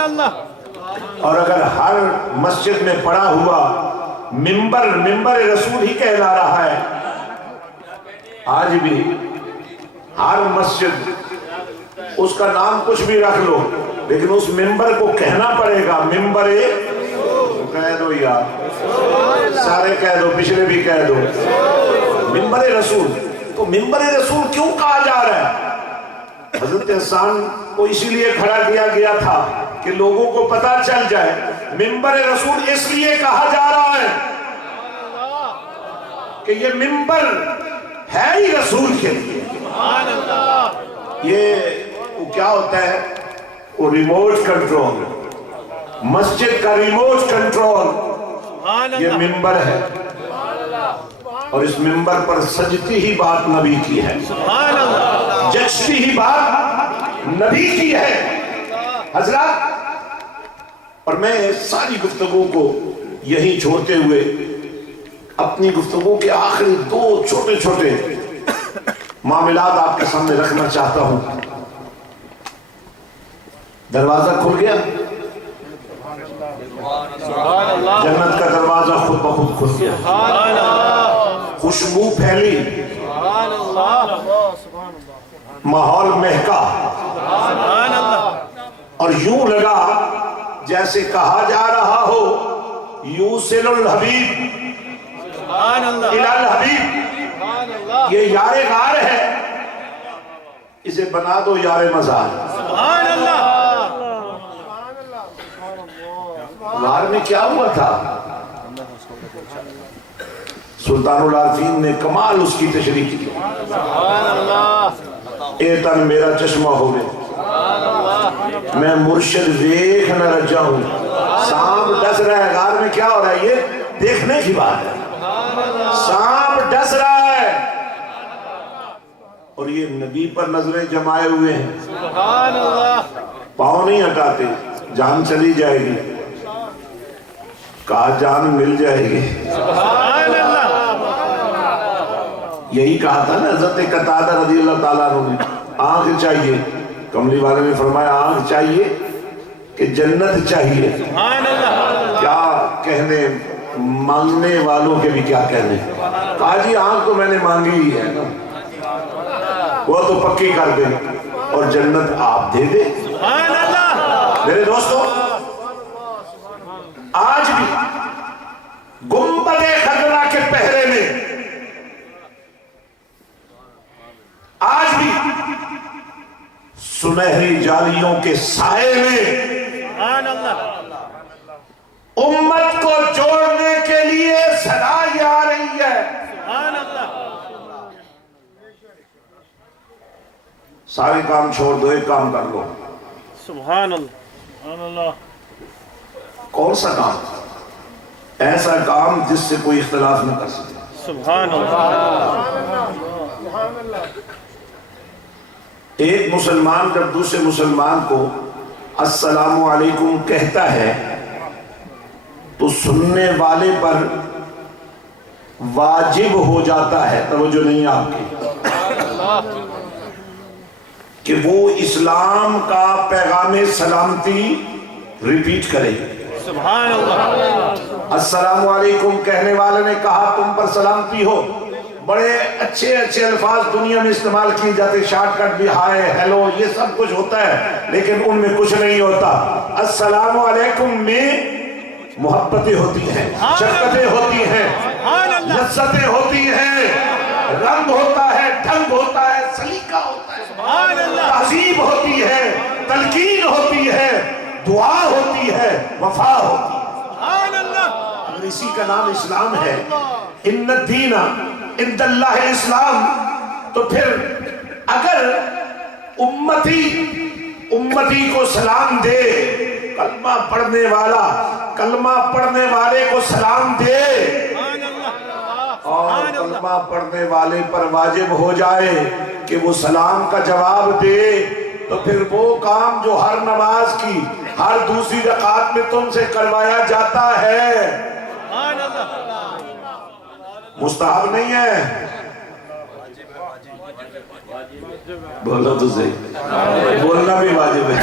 اور اگر ہر مسجد میں پڑا ہوا منبر رسول ہی کہلا رہا ہے، آج بھی ہر مسجد اس کا نام کچھ بھی رکھ لو لیکن اس منبر کو کہنا پڑے گا منبر کہہ دو یار، سارے کہہ دو، پچھلے بھی کہہ دو، منبر رسول۔ تو منبر رسول کیوں کہا جا رہا ہے؟ حضرت حسان کو اسی لیے کھڑا کیا گیا تھا کہ لوگوں کو پتا چل جائے منبر رسول اس لیے کہا جا رہا ہے کہ یہ منبر ہے ہی رسول کے لیے۔ یہ وہ کیا ہوتا ہے، وہ ریموٹ کنٹرول، مسجد کا ریموٹ کنٹرول یہ منبر ہے، اور اس منبر پر سجتی ہی بات نبی کی ہے، جچتی ہی بات نبی کی ہے حضرات۔ اور میں ساری گفتگو کو یہیں چھوڑتے ہوئے اپنی گفتگو کے آخری دو چھوٹے چھوٹے معاملات آپ کے سامنے رکھنا چاہتا ہوں۔ دروازہ کھل گیا، جنت کا دروازہ خود بخود کھل گیا، خوشبو پھیلی، ماحول مہکا، اور یوں لگا جیسے کہا جا رہا ہو یوصل الحبیب الی الحبیب، یہ یار غار ہے، اسے بنا دو یار مزار۔ غار میں کیا ہوا تھا؟ سلطان العارفین نے کمال اس کی تشریح کی، اے تن میرا چشمہ ہو گئے، میں مرشد ویکھ نہ رجا ہوں۔ سانپ ڈس رہا ہے، غار میں کیا ہو رہا ہے؟ یہ دیکھنے کی بات ہے، سانپ ڈس رہا ہے اور یہ نبی پر نظریں جمائے ہوئے ہیں، پاؤں نہیں ہٹاتے، جان چلی جائے گی، کہا جان مل جائے گی۔ یہی کہا تھا نا حضرت قتادہ رضی اللہ تعالیٰ عنہ نے، آنکھ چاہیے، کملی والے نے فرمایا آنکھ چاہیے کہ جنت چاہیے؟ کیا کہنے، مانگنے والوں کے بھی کیا کہنے۔ کہا جی آنکھ تو میں نے مانگی ہی ہے نا، وہ تو پکی کر دیں اور جنت آپ دے دیں۔ میرے دوستو، آج بھی گنبد خضرا کے پہرے میں، آج بھی سنہری جالیوں کے سائے میں امت کو جوڑنے کے لیے صدا یہ آ رہی ہے۔ سارے کام چھوڑ دو، ایک کام کر لو۔ سبحان اللہ۔ کون سا کام؟ ایسا کام جس سے کوئی اختلاف نہ کر سکے۔ سبحان اللہ۔ ایک مسلمان جب دوسرے مسلمان کو السلام علیکم کہتا ہے تو سننے والے پر واجب ہو جاتا ہے، توجہ نہیں آپ کی، کہ وہ اسلام کا پیغام سلامتی ریپیٹ کرے۔ سبحان اللہ۔ السلام علیکم کہنے والے نے کہا تم پر سلامتی ہو، بڑے اچھے اچھے الفاظ دنیا میں استعمال کیے جاتے، شارٹ کٹ بھی، ہائے، ہیلو، یہ سب کچھ ہوتا ہے، لیکن ان میں کچھ نہیں ہوتا۔ السلام علیکم میں محبتیں ہوتی ہیں، شفقتیں ہوتی ہیں، لذتیں ہوتی ہیں، رنگ ہوتا ہے، ڈھنگ ہوتا ہے، سلیقہ ہوتا ہے، تہذیب ہوتی ہے، تلقین ہوتی ہے، دعا ہوتی ہے، وفا ہوتی ہے۔ اگر اسی کا نام اسلام ہے، ان الدین عند اللہ اسلام، تو پھر اگر امتی کو سلام دے، کلمہ پڑھنے والے کو سلام دے، اور کلمہ پڑھنے والے پر واجب ہو جائے کہ وہ سلام کا جواب دے، تو پھر وہ کام جو ہر نماز کی ہر دوسری رکعت میں تم سے کروایا جاتا ہے مستحب نہیں ہے۔ بولو تو صحیح، بولنا بھی واجب ہے۔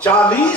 40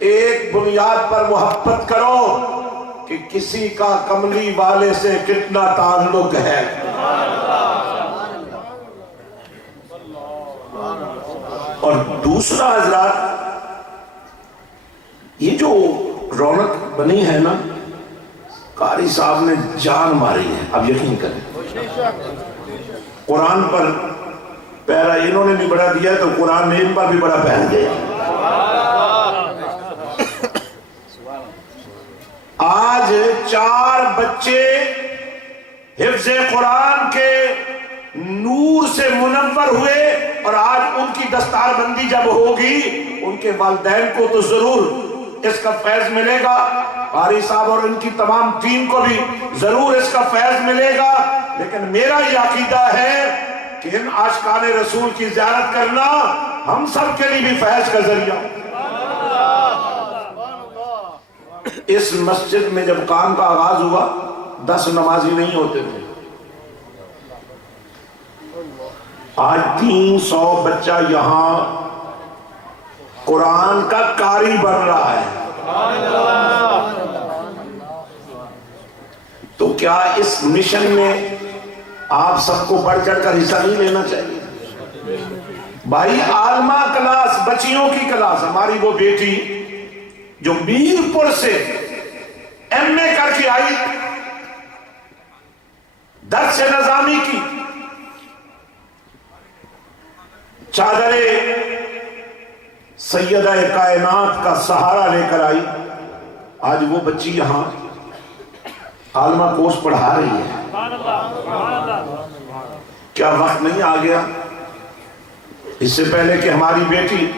ایک بنیاد پر محبت کرو کہ کسی کا کملی والے سے کتنا تعلق ہے. اور دوسرا حضرات، یہ جو رونق بنی ہے نا، قاری صاحب نے جان ماری ہے. اب یقین کریں، قرآن پر پیرا انہوں نے بھی بڑا دیا تو قرآن نے ان پر بھی بڑا پہن دیا. آج 4 بچے حفظ قرآن کے نور سے منور ہوئے، اور آج ان کی دستار بندی جب ہوگی ان کے والدین کو تو ضرور اس کا فیض ملے گا، قاری صاحب اور ان کی تمام ٹیم کو بھی ضرور اس کا فیض ملے گا. لیکن میرا یہ عقیدہ ہے کہ ان عاشقان رسول کی زیارت کرنا ہم سب کے لیے بھی فیض کا ذریعہ. اس مسجد میں جب کام کا آغاز ہوا 10 نمازی نہیں ہوتے تھے. آج 300 بچہ یہاں قرآن کا قاری بن رہا ہے. تو کیا اس مشن میں آپ سب کو بڑھ چڑھ کر حصہ نہیں لینا چاہیے؟ بھائی عالمہ کلاس، بچیوں کی کلاس، ہماری وہ بیٹی جو میرپور سے ایم اے کر کے آئی، درس نظامی کی، چادر سیدہ کائنات کا سہارا لے کر آئی. آج وہ بچی یہاں عالمہ کورس پڑھا رہی ہے. کیا وقت نہیں آ گیا اس سے پہلے کہ ہماری بیٹی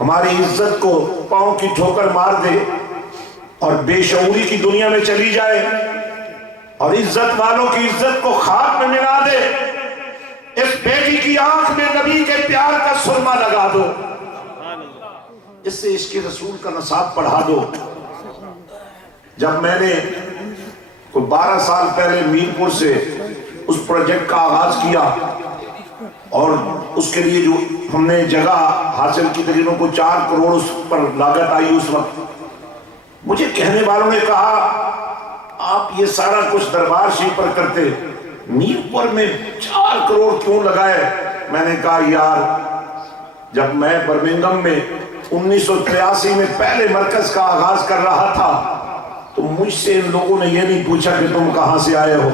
ہماری عزت کو پاؤں کی ٹھوکر مار دے اور بے شعوری کی دنیا میں چلی جائے اور عزت والوں کی عزت کو خاک میں ملا دے؟ اس بیٹی کی آنکھ میں نبی کے پیار کا سرما لگا دو، اس سے عشق رسول کا نصاب پڑھا دو. جب میں نے کوئی 12 سال پہلے میرپور سے اس پروجیکٹ کا آغاز کیا اور اس کے لیے جو ہم نے جگہ حاصل کی تقریباً کو 4 کروڑ اس پر لاگت آئی، اس وقت مجھے کہنے والوں نے کہا آپ یہ سارا کچھ دربار شریف پر کرتے، میرپور میں 4 کروڑ کیوں لگائے؟ میں نے کہا یار، جب میں برمنگم میں 1983 میں پہلے مرکز کا آغاز کر رہا تھا تو مجھ سے ان لوگوں نے یہ نہیں پوچھا کہ تم کہاں سے آئے ہو.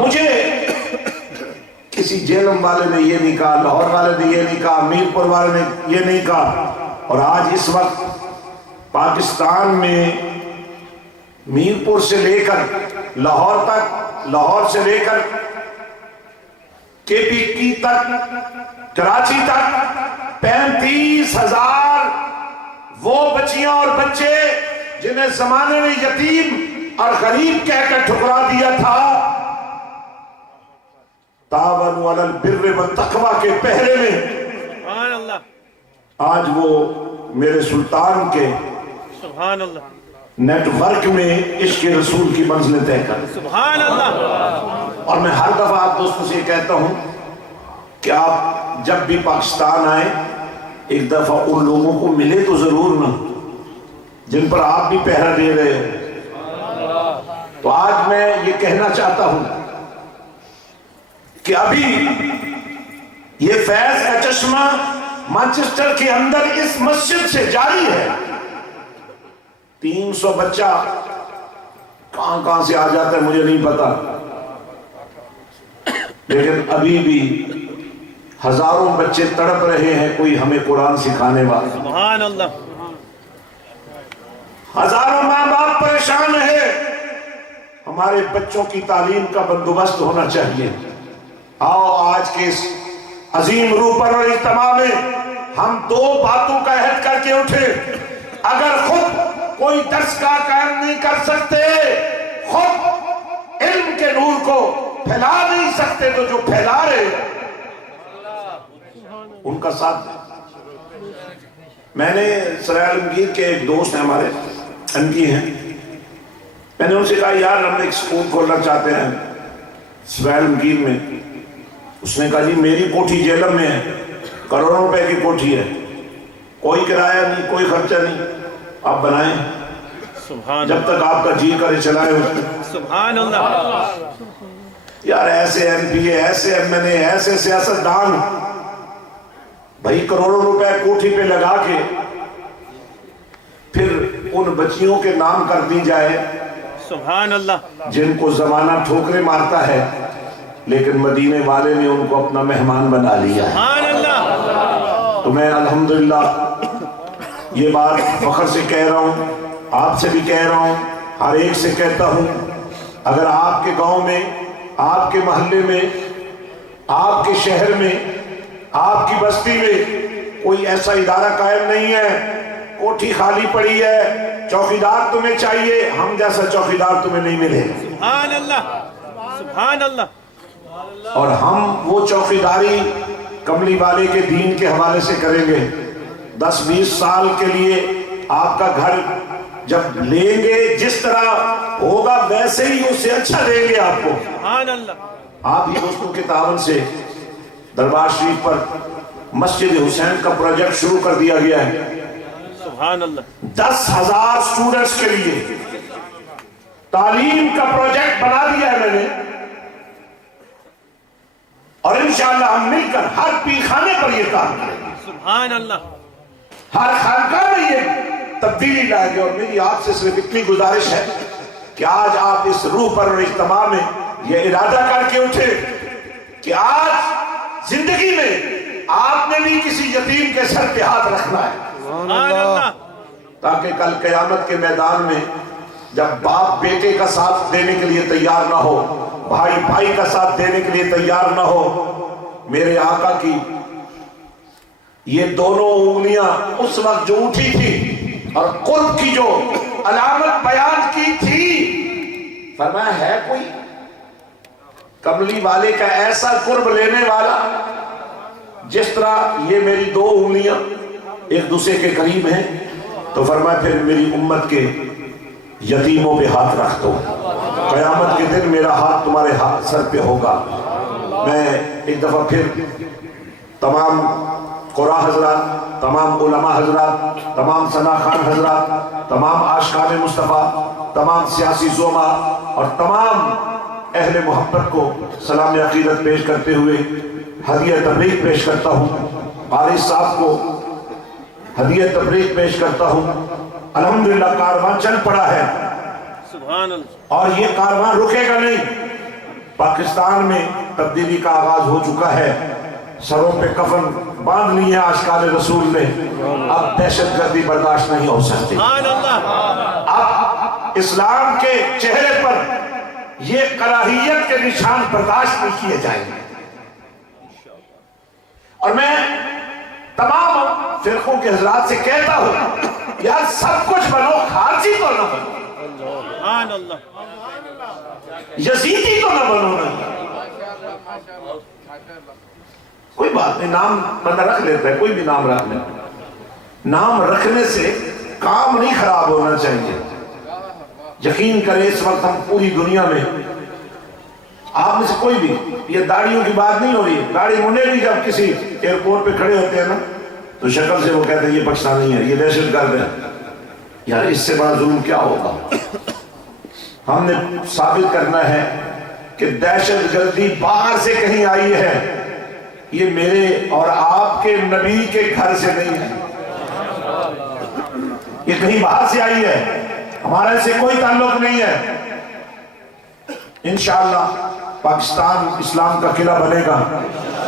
مجھے کسی جیلم والے نے یہ نہیں کہا، لاہور والے نے یہ نہیں کہا، میرپور والے نے یہ نہیں کہا. اور آج اس وقت پاکستان میں میرپور سے لے کر لاہور تک، لاہور سے لے کر کے پی کی تک، کراچی تک 35,000 وہ بچیاں اور بچے جنہیں زمانے نے یتیم اور غریب کہہ کر ٹھکرا دیا تھا، تعاونوا علی البر والتقوی کے پہرے میں سبحان اللہ، آج وہ میرے سلطان کے سبحان اللہ، نیٹ ورک میں عشق رسول کی منزلیں طے کر. سبحان اللہ. اور میں ہر دفعہ آپ دوستوں سے یہ کہتا ہوں کہ آپ جب بھی پاکستان آئیں ایک دفعہ ان لوگوں کو ملے تو ضرور نا جن پر آپ بھی پہرا دے رہے ہو. تو آج میں یہ کہنا چاہتا ہوں کہ ابھی یہ فیض کا چشمہ مانچسٹر کے اندر اس مسجد سے جاری ہے. 300 بچہ کہاں سے آ جاتا ہے مجھے نہیں پتا، لیکن ابھی بھی ہزاروں بچے تڑپ رہے ہیں کوئی ہمیں قرآن سکھانے والا. سبحان اللہ. ہزاروں ماں باپ پریشان ہیں. ہمارے بچوں کی تعلیم کا بندوبست ہونا چاہیے. آؤ آج کے اس عظیم روح پر اور اجتماع میں ہم 2 باتوں کا عہد کر کے اٹھے. اگر خود کوئی درس کا قائم نہیں کر سکتے، خود علم کے نور کو پھیلا نہیں سکتے، تو جو پھیلا رہے ان کا ساتھ دیں. میں نے سرائے عالمگیر کے ایک دوست ہیں ہمارے، ان کی ہیں، میں نے ان سے کہا یار ہم ایک اسکول کھولنا چاہتے ہیں سویل مقیم میں. اس نے کہا جی میری کوٹھی جہلم میں ہے, کروڑوں روپے کی کوٹھی ہے, کوئی کرایہ نہیں, کوئی خرچہ نہیں, آپ بنائیں سبحان جب تک آپ کا جی کرے چلائیں. سبحان اللہ. یار ایسے ایم پی اے, ایسے ایم این اے, ایسے سیاست دان بھائی کروڑوں روپے کوٹھی پہ لگا کے پھر ان بچیوں کے نام کر دی جائے سبحان اللہ. جن کو زمانہ ٹھوکرے مارتا ہے, لیکن مدینے والے نے ان کو اپنا مہمان بنا لیا ہے. سبحان اللہ. تو میں الحمدللہ یہ بات فخر سے کہہ رہا ہوں, آپ سے بھی کہہ رہا ہوں, ہر ایک سے کہتا ہوں, اگر آپ کے گاؤں میں, آپ کے محلے میں, آپ کے شہر میں, آپ کی بستی میں کوئی ایسا ادارہ قائم نہیں ہے, کوٹھی خالی پڑی ہے, چوکیدار تمہیں چاہیے, ہم جیسا چوکیدار تمہیں نہیں ملے. سبحان اللہ. سبحان اللہ. اور ہم وہ چوکیداری کملی والے کے دین کے حوالے سے کریں گے. 10-20 سال کے لیے آپ کا گھر جب لیں گے, جس طرح ہوگا ویسے ہی اس سے اچھا دیں گے آپ کو. سبحان اللہ. آپ ہی دوستوں کے تعاون سے دربار شریف پر مسجد حسین کا پروجیکٹ شروع کر دیا گیا ہے. سبحان اللہ. 10,000 اسٹوڈنٹس کے لیے تعلیم کا پروجیکٹ بنا دیا ہے میں نے, اور انشاءاللہ ہم مل کر ہر پیر خانے پر یہ کام کریں گے, سبحان اللہ. ہر خانقاہ میں یہ تبدیلی لائیں گے. اور میری آپ سے صرف اتنی گزارش ہے کہ آج آپ اس روح پر اور اجتماع میں یہ ارادہ کر کے اٹھے کہ آج زندگی میں آپ نے بھی کسی یتیم کے سر پہ ہاتھ رکھنا ہے, سبحان اللہ. تاکہ کل قیامت کے میدان میں جب باپ بیٹے کا ساتھ دینے کے لیے تیار نہ ہو, بھائی بھائی کا ساتھ دینے کے لیے تیار نہ ہو, میرے آقا کی یہ دونوں انگلیاں اس وقت جو اٹھی تھی اور قرب کی جو علامت بیان کی تھی, فرمایا ہے کوئی کملی والے کا ایسا قرب لینے والا جس طرح یہ میری 2 انگلیاں ایک دوسرے کے قریب ہیں. تو فرمایا پھر میری امت کے یتیموں پہ ہاتھ رکھ دو, قیامت کے دن میرا ہاتھ تمہارے سر پہ ہوگا. میں ایک دفعہ پھر تمام قرآن حضرات, تمام علماء حضرات, تمام ثنا خان حضرات, تمام عاشقان مصطفیٰ, تمام سیاسی زعماء اور تمام اہل محبت کو سلام عقیدت پیش کرتے ہوئے ہدیہ تبریک پیش کرتا ہوں. قاری صاحب کو ہدیہ تبریک پیش کرتا ہوں. الحمدللہ کارواں چل پڑا ہے, سبحان اللہ. اور یہ کارواں رکے گا نہیں. پاکستان میں تبدیلی کا آغاز ہو چکا ہے, سروں پہ کفن باندھ لی ہے عاشقان رسول نے. اب دہشت گردی برداشت نہیں ہو سکتی. سبحان اللہ. اب اسلام کے چہرے پر یہ کراہیت کے نشان برداشت نہیں کیے جائیں گے. اور میں تمام فرقوں کے حضرات سے کہتا ہوں, یار سب کچھ بنو, خارجی تو نہ بنو, سبحان اللہ. یزیدی تو نہ بنو. کوئی بات نہیں, نام بندہ رکھ لیتا ہے, کوئی بھی نام رکھ لے. نام رکھنے سے کام نہیں خراب ہونا چاہیے. یقین کریں اس وقت ہم پوری دنیا میں, آپ میں سے کوئی بھی, یہ داڑھیوں کی بات نہیں ہو رہی ہے, داڑھی ہونے بھی جب کسی ایئرپورٹ پہ کھڑے ہوتے ہیں نا تو شکل سے وہ کہتے ہیں یہ پاکستانی ہے, یہ دہشت گرد ہے. یار اس سے بڑا ظلم کیا ہوگا. ہم نے ثابت کرنا ہے کہ دہشت گردی باہر سے کہیں آئی ہے, یہ میرے اور آپ کے نبی کے گھر سے نہیں ہے, یہ کہیں باہر سے آئی ہے, ہمارا اس سے کوئی تعلق نہیں ہے. انشاءاللہ پاکستان اسلام کا قلعہ بنے گا,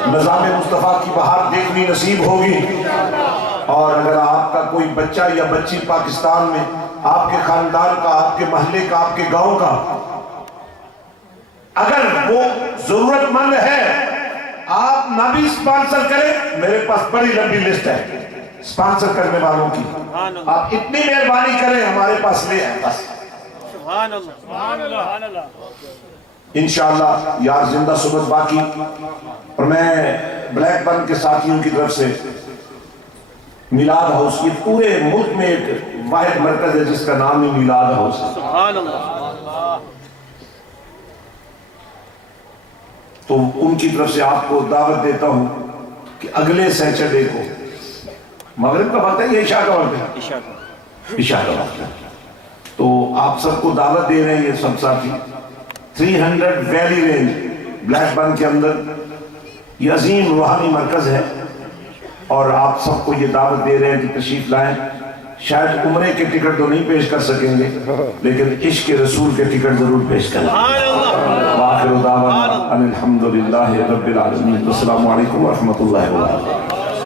نظام مصطفیٰ کی بہار دیکھنی نصیب ہوگی. اور اگر آپ کا کوئی بچہ یا بچی پاکستان میں, آپ کے خاندان کا, آپ کے محلے کا, آپ کے گاؤں کا, اگر وہ ضرورت مند ہے, آپ نہ بھی اسپانسر کریں, میرے پاس بڑی لمبی لسٹ ہے اسپانسر کرنے والوں کی. آپ اتنی مہربانی کریں, ہمارے پاس لے آئیں بس. سبحان اللہ. سبحان اللہ. انشاءاللہ یار زندہ صحبت باقی. اور میں بلیک برن کے ساتھیوں کی طرف سے میلاد ہاؤس, یہ پورے ملک میں ایک واحد مرکز ہے جس کا نام ہی میلاد ہاؤس ہے. سبحان اللہ. تو ان کی طرف سے آپ کو دعوت دیتا ہوں کہ اگلے سیٹرڈے کو مغرب کا وقت ہے یا عشاء کا وقت ہے؟ عشاء کا عشاء کا وقت ہے، تو آپ سب کو دعوت دے رہے ہیں یہ سب ساتھی 300 ویلی رینج بلیک بن کے اندر یہ عظیم روحانی مرکز ہے، اور آپ سب کو یہ دعوت دے رہے ہیں کہ تشریف لائیں۔ شاید عمرے کے ٹکٹ تو نہیں پیش کر سکیں گے لیکن عشق رسول کے ٹکٹ ضرور پیش کریں۔ سبحان اللہ وآخر دعوانا ان الحمدللہ رب العالمین۔ السلام علیکم ورحمۃ اللہ وبرکاتہ۔